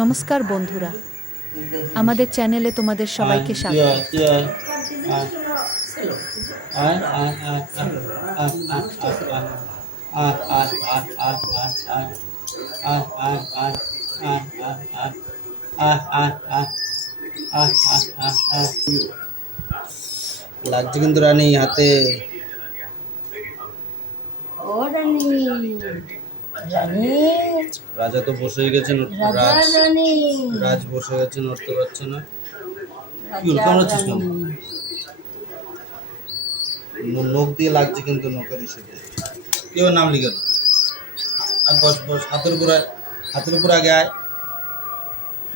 নমস্কার বন্ধুরা, আমাদের চ্যানেলে তোমাদের সবাইকে স্বাগত। লাগছে কিন্তু রানী হাতে। ও রানী, রানী রাজা তো বসে গেছেন, রাজ বসে গেছেন, উঠতে পারছে না। কি কামড়াচ্ছিস কেন? নখ দিয়ে লাগছে কিন্তু, নখের হিসেবে কেউ নাম লিখে না। আর বস বস, হাতের উপর আয়, হাতের উপর আগে আয়,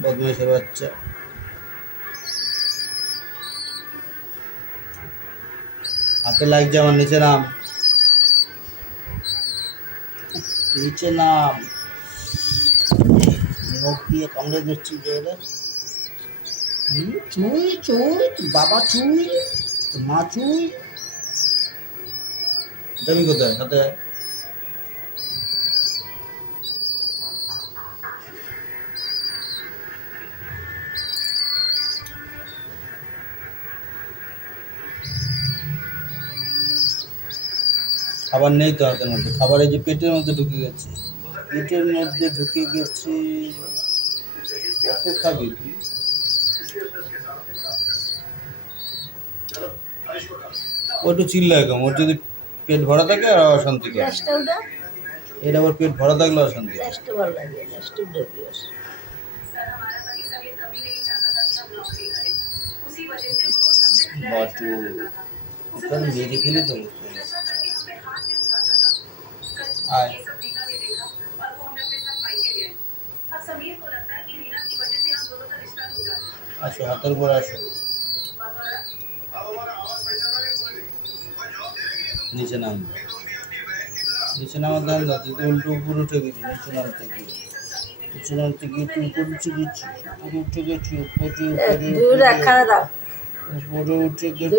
বদমাইশের বাচ্চা। হাতে লাগছে আমার, নিচে নাম, নিচে নাম। নখ দিয়ে কামড়ে দিচ্ছি জোরে। চুই চুই, বাবা চুই, মা চুই। যাবি কোথায়? সাথে খাবার নেই তো হাতের মধ্যে, খাবার এই যে পেটের মধ্যে ঢুকে গেছে, পেটের মধ্যে ঢুকে গেছে। কত খাবি তুই? ও একটু চিল্লায় কম, ওর যদি পেট ভরা থাকে আর অশান্তি করে। এটা ওর পেট ভরা থাকলে অশান্তি। বাটু ওখানে মেরে ফেলে তো আয়, আসো হাতের উপর আসো, নিচে নাম, নিচে নামার দাম না, তুই উল্টো উপর উঠে গেছি, নিচে নামতে গিয়ে, নিচে নামতে গিয়ে তুই উপর উঠে গেছি, উপরে উঠে গেছি, উপরে উপরে উপরে উঠে গেছি।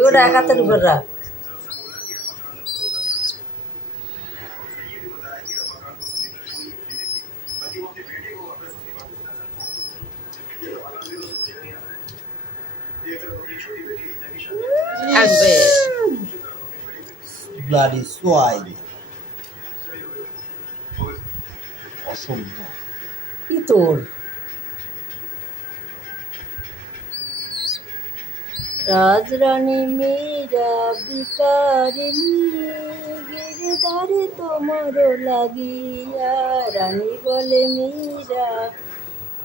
ব্লাডি সোয়াইন, অসভ্য। কি তোর রাজরানী মীরা বিকারিণী, গিরিধারে তোমার লাগিয়া, রানী বলে মীরা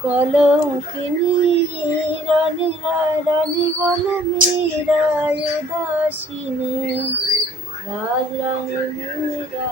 কলঙ্কিনী, রানী রানী বলে মীরা উদাসিনী, রাজরানী মীরা।